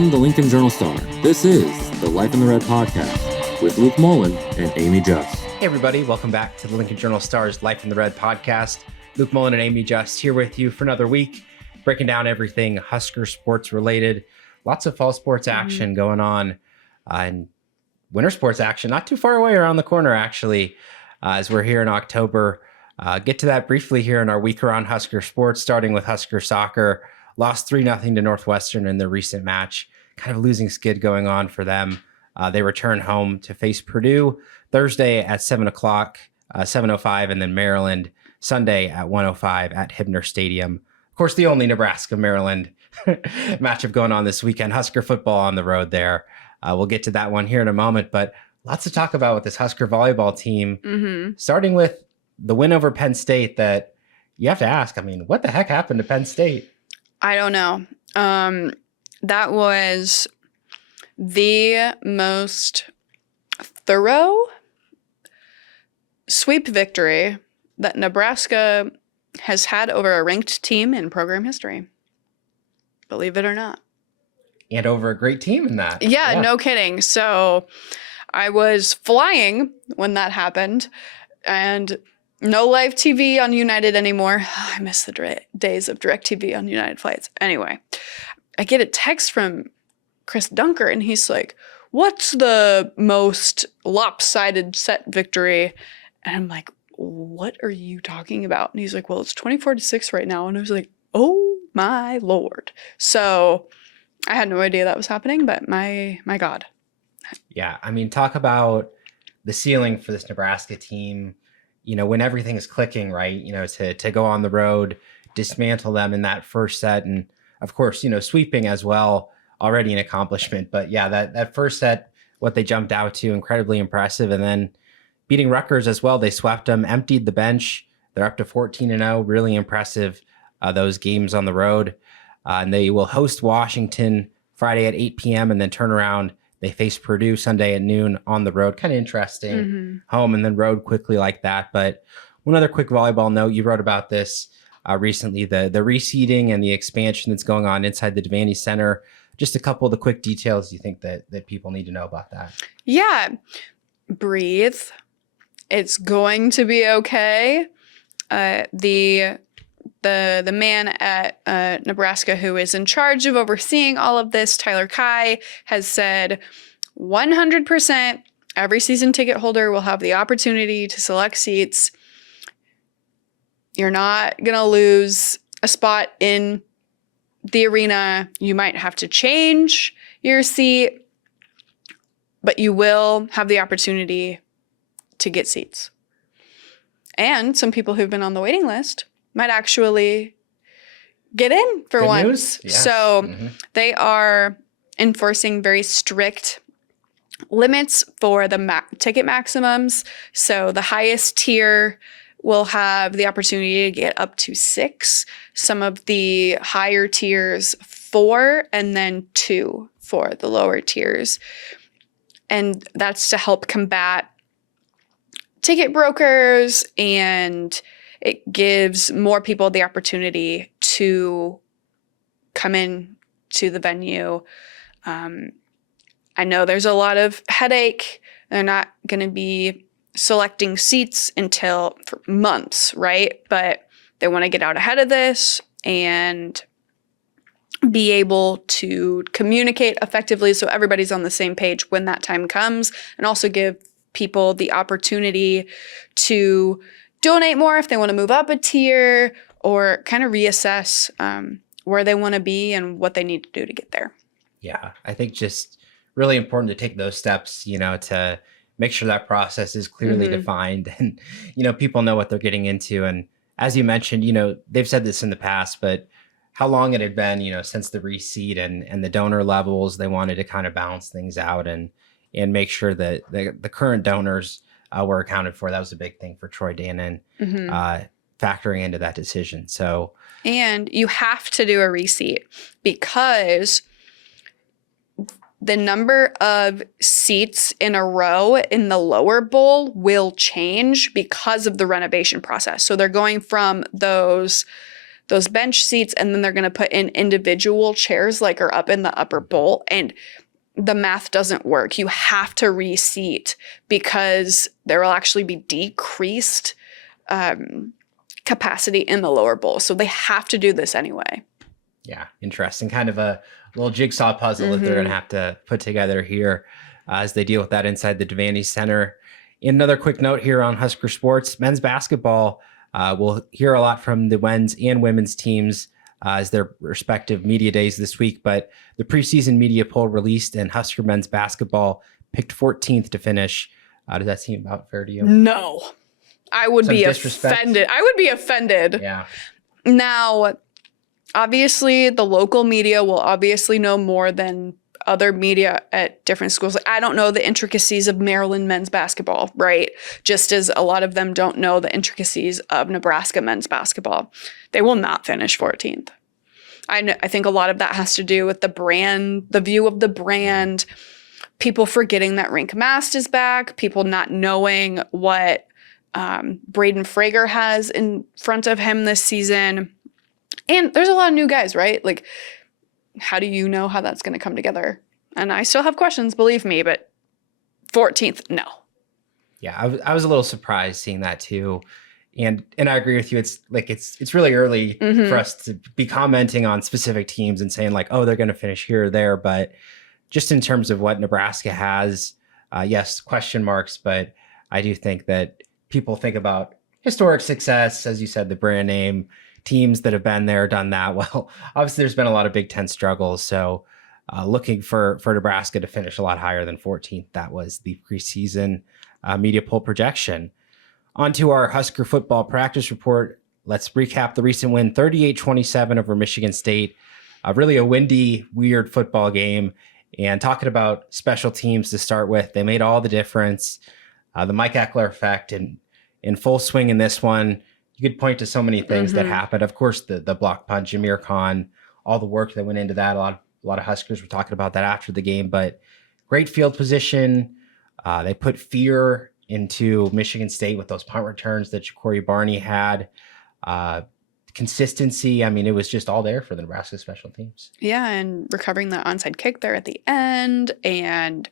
From the Lincoln Journal-Star, this is the Life in the Red podcast with Luke Mullen and Amy Just. Hey everybody, welcome back to the Lincoln Journal-Star's Life in the Red podcast. Luke Mullen and Amy Just here with you for another week, breaking down everything Husker sports related. Lots of fall sports action going on, and winter sports action not too far away around the corner actually, as we're here in October. Get to that briefly here in our week around Husker sports, starting with Husker soccer. Lost 3-0 to Northwestern in their recent match. Kind of losing skid going on for them. They return home to face Purdue Thursday at 7 o'clock, 7:05, and then Maryland Sunday at 1:05 at Hibner Stadium. Of course, the only Nebraska-Maryland matchup going on this weekend. Husker football on the road there. We'll get to that one here in a moment, but lots to talk about with this Husker volleyball team, starting with the win over Penn State that you have to ask, I mean, what the heck happened to Penn State? I don't know. That was the most thorough sweep victory that Nebraska has had over a ranked team in program history. Believe it or not. And over a great team in that. Yeah, no kidding. So I was flying when that happened, and no live TV on United anymore. I miss the days of direct TV on United flights. Anyway, I get a text from Chris Dunker, and he's like, what's the most lopsided set victory? And I'm like, what are you talking about? And he's like, well, it's 24-6 right now. And I was like, oh my Lord. So I had no idea that was happening, but my God. Yeah, I mean, talk about the ceiling for this Nebraska team. You know, when everything is clicking, right, you know, to go on the road, dismantle them in that first set. And of course, you know, sweeping as well, already an accomplishment. But yeah, that first set, what they jumped out to, incredibly impressive. And then beating Rutgers as well, they swept them, emptied the bench. They're up to 14-0, really impressive, those games on the road. And they will host Washington Friday at 8 p.m. and then turn around. They face Purdue Sunday at noon on the road. Kind of interesting. Home and then road quickly like that. But one other quick volleyball note, you wrote about this recently, the reseeding and the expansion that's going on inside the Devaney Center. Just a couple of the quick details you think that people need to know about that. Yeah. Breathe. It's going to be okay. The man at Nebraska who is in charge of overseeing all of this, Tyler Kai, has said 100% every season ticket holder will have the opportunity to select seats. You're not going to lose a spot in the arena. You might have to change your seat, but you will have the opportunity to get seats. And some people who've been on the waiting list might actually get in for Good once. News. Yes. So they are enforcing very strict limits for the ticket maximums. So the highest tier will have the opportunity to get up to 6. Some of the higher tiers 4, and then 2 for the lower tiers. And that's to help combat ticket brokers, and it gives more people the opportunity to come in to the venue. I know there's a lot of headache. They're not going to be selecting seats until for months, right? But they want to get out ahead of this and be able to communicate effectively so everybody's on the same page when that time comes, and also give people the opportunity to donate more if they want to move up a tier, or kind of reassess where they want to be and what they need to do to get there. Yeah, I think just really important to take those steps, you know, to make sure that process is clearly defined and, you know, people know what they're getting into. And as you mentioned, you know, they've said this in the past, but how long it had been, you know, since the reseed and the donor levels, they wanted to kind of balance things out and make sure that the current donors were accounted for. That was a big thing for Troy Dannon, factoring into that decision. So, and you have to do a reseat because the number of seats in a row in the lower bowl will change because of the renovation process. So they're going from those those bench seats, and then they're going to put in individual chairs like are up in the upper bowl, and the math doesn't work. You have to reseat because there will actually be decreased capacity in the lower bowl. So they have to do this anyway. Yeah, interesting. Kind of a little jigsaw puzzle that they're going to have to put together here as they deal with that inside the Devaney Center. Another quick note here on Husker Sports, men's basketball. We'll hear a lot from the men's and women's teams as their respective media days this week, but the preseason media poll released and Husker men's basketball picked 14th to finish. Does that seem about fair to you? No, I would Some be disrespect? offended. I would be offended. Yeah. Now, obviously, the local media will obviously know more than other media at different schools. Like, I don't know the intricacies of Maryland men's basketball, right? Just as a lot of them don't know the intricacies of Nebraska men's basketball. They will not finish 14th. I think a lot of that has to do with the brand, the view of the brand, people forgetting that Rink Mast is back, people not knowing what Braden Frager has in front of him this season. And there's a lot of new guys, right? Like, how do you know how that's going to come together? And I still have questions, believe me, but 14th, no. Yeah, I was a little surprised seeing that too. And I agree with you. It's really early for us to be commenting on specific teams and saying like, oh, they're going to finish here or there. But just in terms of what Nebraska has, yes, question marks. But I do think that people think about historic success, as you said, the brand name, teams that have been there, done that. Well, obviously there's been a lot of Big Ten struggles. So looking for Nebraska to finish a lot higher than 14th. That was the preseason media poll projection. On to our Husker football practice report. Let's recap the recent win, 38-27 over Michigan State. Really a windy, weird football game. And talking about special teams to start with, they made all the difference. The Mike Eckler effect in full swing in this one. You could point to so many things that happened. Of course, the block punt, Jameer Khan, all the work that went into that. A lot of Huskers were talking about that after the game, but great field position. They put fear into Michigan State with those punt returns that Ja'Cory Barney had. Consistency. I mean, it was just all there for the Nebraska special teams. Yeah, and recovering the onside kick there at the end. And,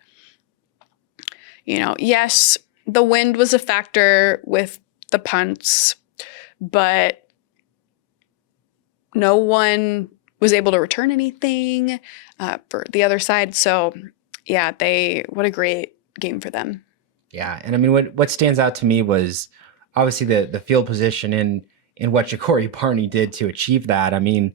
yes, the wind was a factor with the punts, but no one was able to return anything for the other side. So, yeah, what a great game for them. Yeah, and I mean, what stands out to me was obviously the field position in what Ja'Cory Barney did to achieve that. I mean,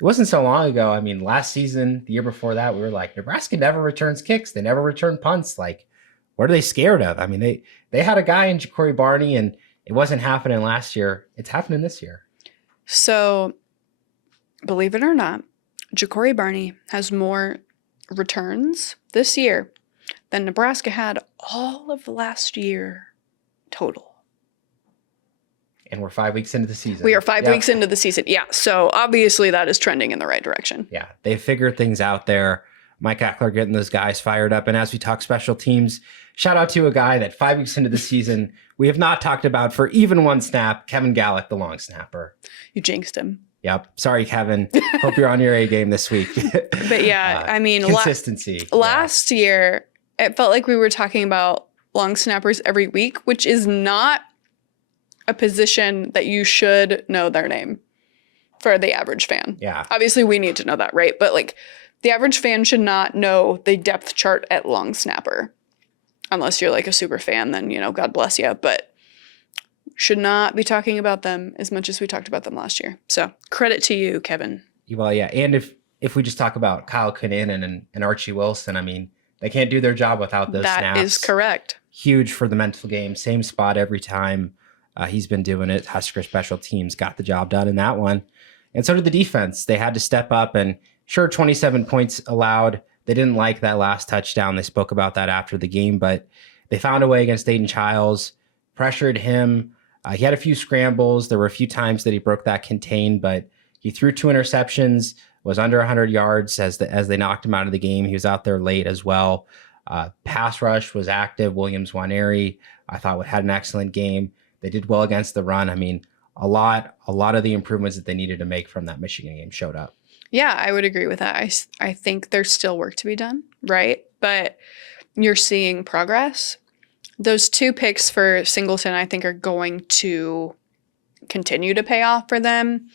it wasn't so long ago. I mean, last season, the year before that, we were like, Nebraska never returns kicks. They never return punts. Like, what are they scared of? I mean, they had a guy in Ja'Cory Barney, and it wasn't happening last year. It's happening this year. So, believe it or not, Ja'Cory Barney has more returns this year than Nebraska had all of last year total. And we're 5 weeks into the season. We are 5 weeks into the season. Yeah. So obviously that is trending in the right direction. Yeah. They figured things out there. Mike Eckler getting those guys fired up. And as we talk special teams, shout out to a guy that 5 weeks into the season we have not talked about for even one snap, Kevin Gallick, the long snapper. You jinxed him. Yep. Sorry, Kevin. Hope you're on your A game this week. But yeah, I mean, consistency. Last year, it felt like we were talking about long snappers every week, which is not a position that you should know their name for the average fan. Yeah. Obviously, we need to know that, right? But like the average fan should not know the depth chart at long snapper. Unless you're like a super fan, then, God bless you. But should not be talking about them as much as we talked about them last year. So credit to you, Kevin. Well, yeah. And if we just talk about Kyle Kinnanen and Archie Wilson, I mean, they can't do their job without those snaps. That is correct. Huge for the mental game. Same spot every time. He's been doing it. Husker special teams got the job done in that one. And so did the defense. They had to step up, and sure, 27 points allowed. They didn't like that last touchdown. They spoke about that after the game, but they found a way against Aiden Childs, pressured him. He had a few scrambles. There were a few times that he broke that contain, but he threw 2 interceptions, was under 100 yards as they knocked him out of the game. He was out there late as well. Pass rush was active. Williams Waneri, I thought, had an excellent game. They did well against the run. I mean, a lot of the improvements that they needed to make from that Michigan game showed up. Yeah, I would agree with that. I think there's still work to be done, right? But you're seeing progress. Those 2 picks for Singleton, I think, are going to continue to pay off for them.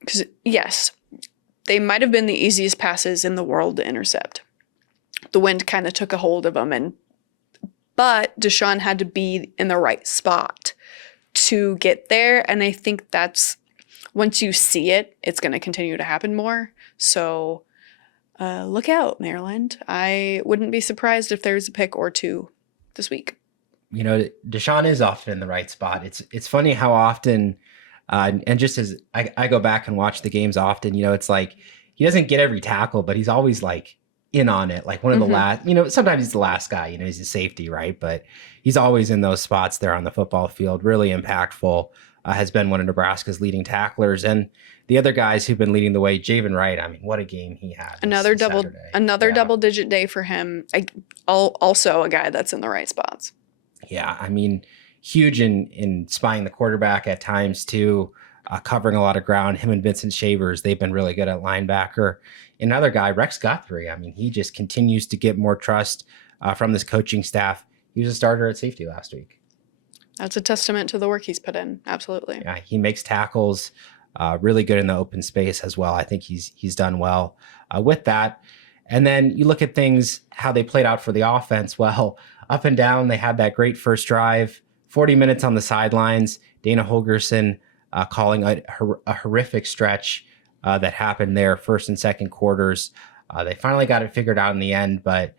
Because, yes, they might have been the easiest passes in the world to intercept. The wind kind of took a hold of them, but Deshaun had to be in the right spot to get there. And I think that's, once you see it, it's going to continue to happen more. So look out, Maryland. I wouldn't be surprised if there's a pick or 2 this week. You know, Deshaun is often in the right spot. It's funny how often, and just as I go back and watch the games often, you know, it's like he doesn't get every tackle, but he's always like in on it. Like one of the last, you know, sometimes he's the last guy, you know, he's a safety, right? But he's always in those spots there on the football field, really impactful, has been one of Nebraska's leading tacklers. And the other guys who've been leading the way, Javen Wright, I mean, what a game he had. Another double-digit day for him. Also a guy that's in the right spots. Yeah, I mean, huge in spying the quarterback at times too, covering a lot of ground. Him and Vincent Shavers, they've been really good at linebacker. Another guy, Rex Guthrie, I mean, he just continues to get more trust from this coaching staff. He was a starter at safety last week. That's a testament to the work he's put in. Absolutely. Yeah, he makes tackles, really good in the open space as well. I think he's done well with that. And then you look at things, how they played out for the offense. Well, up and down, they had that great first drive, 40 minutes on the sidelines. Dana Holgerson calling a horrific stretch that happened there, first and second quarters. They finally got it figured out in the end, but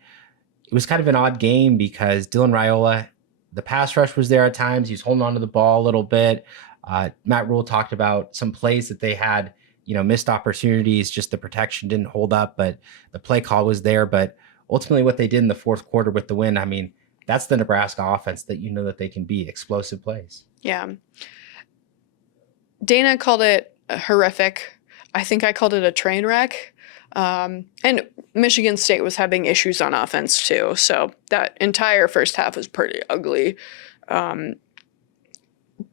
it was kind of an odd game because Dylan Raiola, the pass rush was there at times. He was holding on to the ball a little bit. Matt Rule talked about some plays that they had, you know, missed opportunities, just the protection didn't hold up, but the play call was there. But ultimately what they did in the fourth quarter with the win, I mean, that's the Nebraska offense that you know that they can be, explosive plays. Yeah. Dana called it horrific. I think I called it a train wreck. And Michigan State was having issues on offense too. So that entire first half was pretty ugly.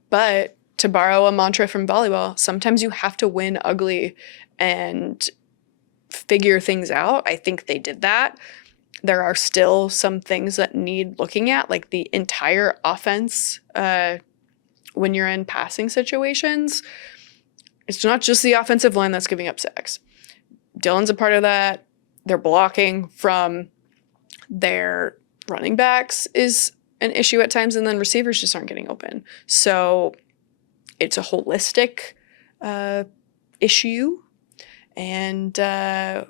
But to borrow a mantra from volleyball, sometimes you have to win ugly and figure things out. I think they did that. There are still some things that need looking at, like the entire offense when you're in passing situations. It's not just the offensive line that's giving up sacks. Dylan's a part of that. Their blocking from their running backs is an issue at times, and then receivers just aren't getting open. So it's a holistic issue, and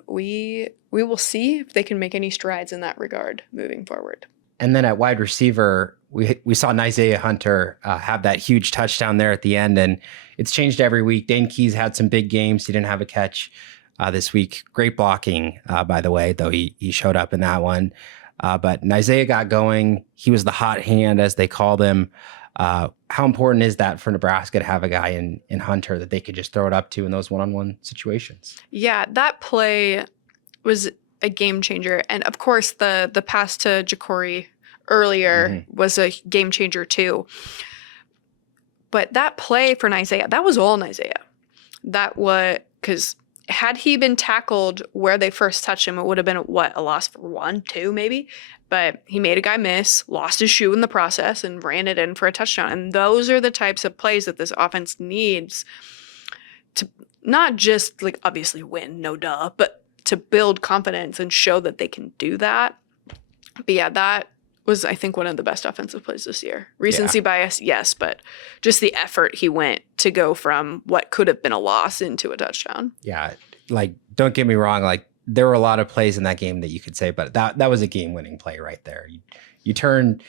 we will see if they can make any strides in that regard moving forward. And then at wide receiver, we saw Isaiah Hunter have that huge touchdown there at the end, and it's changed every week. Dane Keys had some big games. He didn't have a catch this week. Great blocking, by the way, though he showed up in that one. But Isaiah got going. He was the hot hand, as they called him. How important is that for Nebraska to have a guy in Hunter that they could just throw it up to in those one-on-one situations? Yeah, that play was a game changer. And of course, the pass to Ja'Cory earlier was a game changer too. But that play for Isaiah, that was all Isaiah. That was, because had he been tackled where they first touched him, it would have been, a loss for 1, 2 maybe? But he made a guy miss, lost his shoe in the process, and ran it in for a touchdown. And those are the types of plays that this offense needs to not just, like, obviously win, no duh, but to build confidence and show that they can do that. But yeah, that was, I think, one of the best offensive plays this year. Recency bias, yes, but just the effort he went to go from what could have been a loss into a touchdown. Yeah, like, don't get me wrong, like, there were a lot of plays in that game that you could say, but that was a game-winning play right there. You turn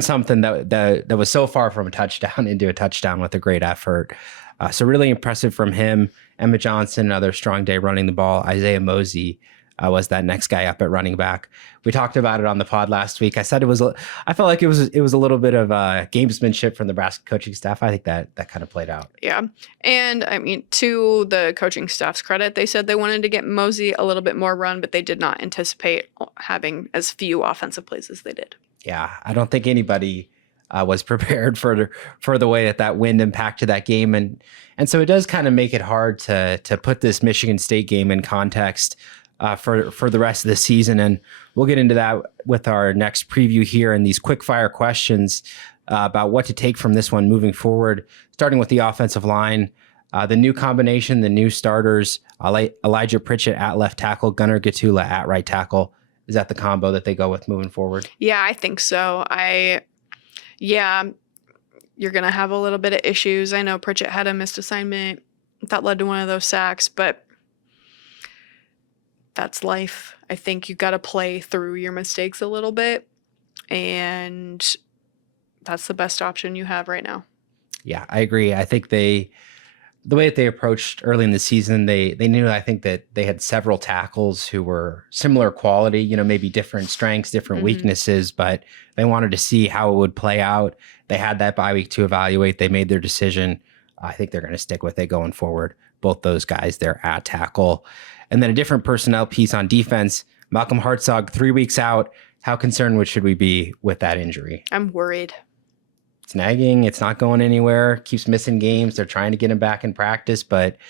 something that was so far from a touchdown into a touchdown with a great effort. So really impressive from him. Emma Johnson, another strong day running the ball. Isaiah Mosey was that next guy up at running back. We talked about it on the pod last week. I said I felt like it was a little bit of gamesmanship from the Nebraska coaching staff. I think that kind of played out. Yeah. And I mean, to the coaching staff's credit, they said they wanted to get Mosey a little bit more run, but they did not anticipate having as few offensive plays as they did. Yeah. I don't think anybody was prepared for the way that wind impacted that game. And so it does kind of make it hard to put this Michigan State game in context for the rest of the season. And we'll get into that with our next preview here and these quick fire questions about what to take from this one moving forward, starting with the offensive line. The new combination, the new starters, Elijah Pritchett at left tackle, Gunnar Gatula at right tackle. Is that the combo that they go with moving forward? Yeah, I think so. You're going to have a little bit of issues. I know Pritchett had a missed assignment that led to one of those sacks, but that's life. I think you got to play through your mistakes a little bit, and that's the best option you have right now. Yeah, I agree. I think the way that they approached early in the season, they knew, I think, that they had several tackles who were similar quality, maybe different strengths, different weaknesses, but they wanted to see how it would play out. They had that bye week to evaluate. They made their decision. I think they're going to stick with it going forward. Both those guys, they're at tackle. And then a different personnel piece on defense, Malcolm Hartzog, 3 weeks out. How concerned should we be with that injury? I'm worried. It's nagging. It's not going anywhere. Keeps missing games. They're trying to get him back in practice, but it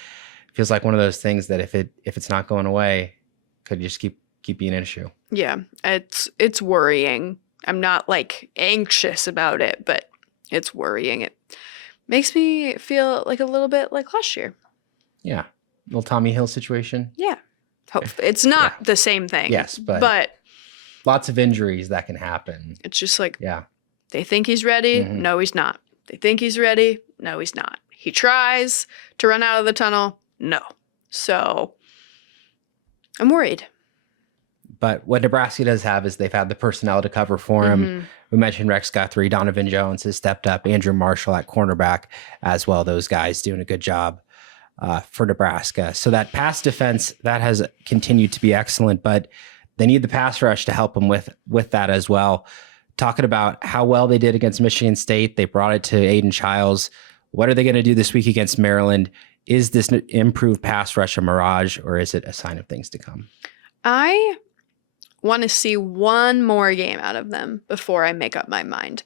feels like one of those things that if it's not going away, could just keep being an issue. Yeah, it's worrying. I'm not like anxious about it, but it's worrying. It makes me feel like a little bit like last year. Yeah, little Tommy Hill situation. Yeah, it's not the same thing. Yes, but lots of injuries that can happen. It's just like yeah. They think he's ready. No, he's not. They think he's ready. No, he's not. He tries to run out of the tunnel. No. So I'm worried. But what Nebraska does have is they've had the personnel to cover for him. We mentioned Rex Guthrie, Donovan Jones has stepped up, Andrew Marshall at cornerback as well. Those guys doing a good job for Nebraska. So that pass defense, that has continued to be excellent, but they need the pass rush to help them with that as well. Talking about how well they did against Michigan State. They brought it to Aiden Childs. What are they going to do this week against Maryland? Is this improved pass rush a mirage, or is it a sign of things to come? I want to see one more game out of them before I make up my mind.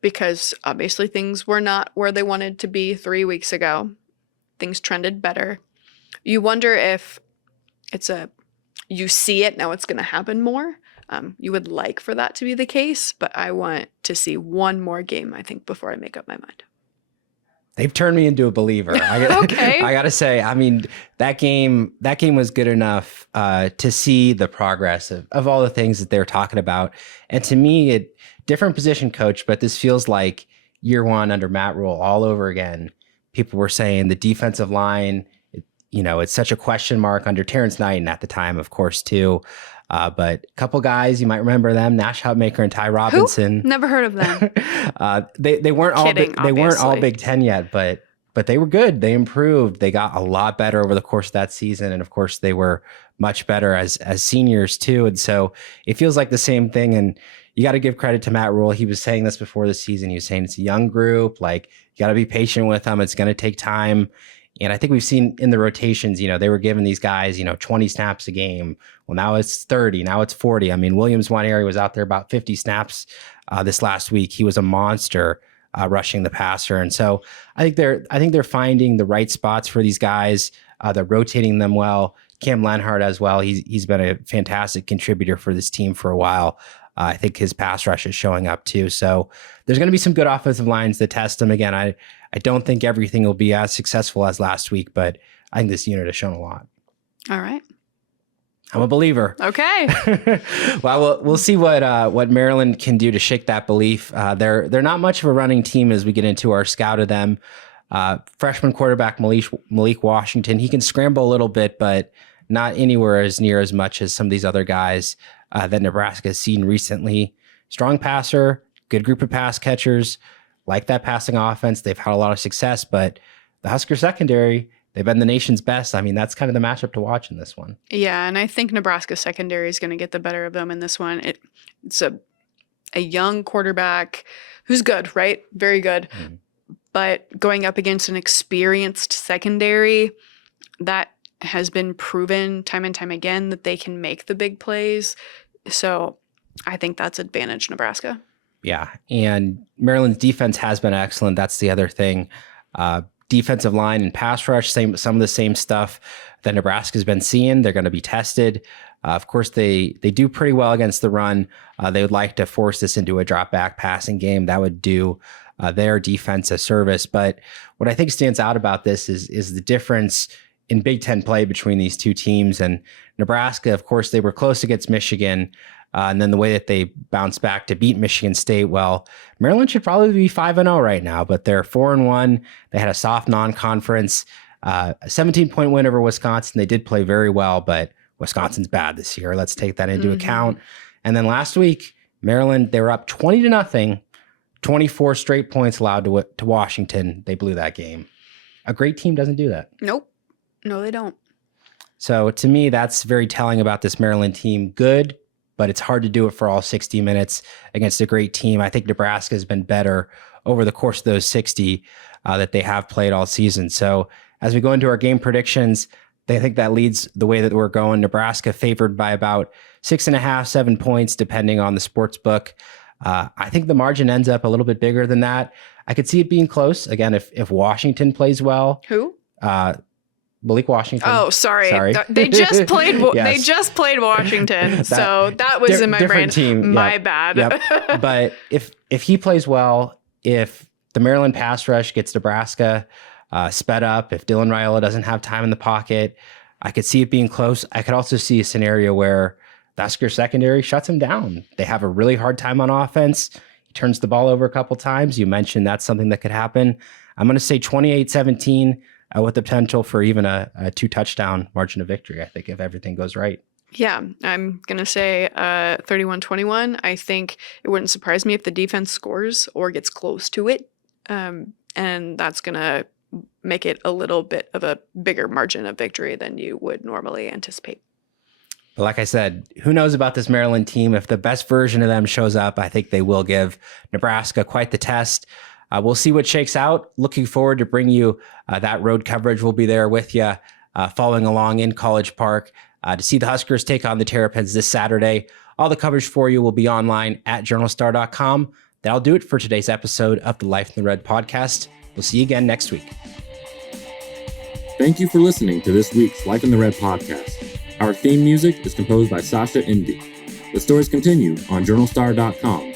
Because obviously things were not where they wanted to be 3 weeks ago. Things trended better. You wonder if you see it, now it's going to happen more. You would like for that to be the case, but I want to see one more game, I think, before I make up my mind. They've turned me into a believer. Okay. I got to say, I mean, that game was good enough to see the progress of all the things that they're talking about. And to me, different position coach, but this feels like year one under Matt Rule all over again. People were saying the defensive line, it's such a question mark under Terrence Knighton at the time, of course, too. But a couple guys, you might remember them, Nash Houtmaker and Ty Robinson. Who? Never heard of them. They weren't all Big Ten yet, but they were good. They improved. They got a lot better over the course of that season. And of course they were much better as seniors too. And so it feels like the same thing. And you got to give credit to Matt Rule. He was saying this before the season. He was saying it's a young group. Like, you got to be patient with them. It's going to take time. And I think we've seen in the rotations, they were giving these guys, 20 snaps a game. Well, now it's 30, now it's 40. I mean, Williams Nwaneri was out there about 50 snaps this last week. He was a monster rushing the passer. And so I think they're finding the right spots for these guys. They're rotating them well. Cam Lenhart as well. He's been a fantastic contributor for this team for a while. I think his pass rush is showing up too. So there's going to be some good offensive lines that test them. Again, I don't think everything will be as successful as last week, but I think this unit has shown a lot. All right. I'm a believer. Okay. Well, we'll see what Maryland can do to shake that belief. They're not much of a running team as we get into our scout of them. Freshman quarterback Malik Washington, he can scramble a little bit, but not anywhere as near as much as some of these other guys that Nebraska has seen recently. Strong passer, good group of pass catchers, like that passing offense. They've had a lot of success, but the Husker secondary, they've been the nation's best. I mean, that's kind of the matchup to watch in this one. Yeah, and I think Nebraska secondary is going to get the better of them in this one. It's a young quarterback who's good, right? Very good. But going up against an experienced secondary, that has been proven time and time again that they can make the big plays. So I think that's advantage Nebraska. Yeah. And Maryland's defense has been excellent. That's the other thing. Defensive line and pass rush, some of the same stuff that Nebraska's been seeing. They're going to be tested. Of course, they do pretty well against the run. They would like to force this into a drop back passing game. That would do their defense a service. But what I think stands out about this is the difference in Big Ten play between these two teams. And Nebraska, of course, they were close against Michigan. And then the way that they bounced back to beat Michigan State, well, Maryland should probably be 5-0 right now, but they're 4-1. They had a soft non-conference, a 17-point win over Wisconsin. They did play very well, but Wisconsin's bad this year. Let's take that into account. And then last week, Maryland, they were up 20-0, 24 straight points allowed to Washington. They blew that game. A great team doesn't do that. Nope. No, they don't. So to me, that's very telling about this Maryland team. Good, but it's hard to do it for all 60 minutes against a great team. I think Nebraska has been better over the course of those 60 that they have played all season. So as we go into our game predictions, I think that leads the way that we're going. Nebraska favored by about 6.5, 7 points, depending on the sports book. I think the margin ends up a little bit bigger than that. I could see it being close. Again, if Washington plays well. Who? Malik Washington. Oh, sorry. They just played. They just played Washington, so that was in my brain. Team. My bad. Yep. But if he plays well, if the Maryland pass rush gets Nebraska sped up, if Dylan Raiola doesn't have time in the pocket, I could see it being close. I could also see a scenario where the Husker secondary shuts him down. They have a really hard time on offense. He turns the ball over a couple times. You mentioned that's something that could happen. I'm going to say 28-17. With the potential for even a 2-touchdown margin of victory, I think, if everything goes right. Yeah, I'm going to say 31-21. I think it wouldn't surprise me if the defense scores or gets close to it. And that's going to make it a little bit of a bigger margin of victory than you would normally anticipate. But like I said, who knows about this Maryland team? If the best version of them shows up, I think they will give Nebraska quite the test. We'll see what shakes out. Looking forward to bring you that road coverage. We'll be there with you, following along in College Park to see the Huskers take on the Terrapins this Saturday. All the coverage for you will be online at journalstar.com. That'll do it for today's episode of the Life in the Red podcast. We'll see you again next week. Thank you for listening to this week's Life in the Red podcast. Our theme music is composed by Sasha Indy. The stories continue on journalstar.com.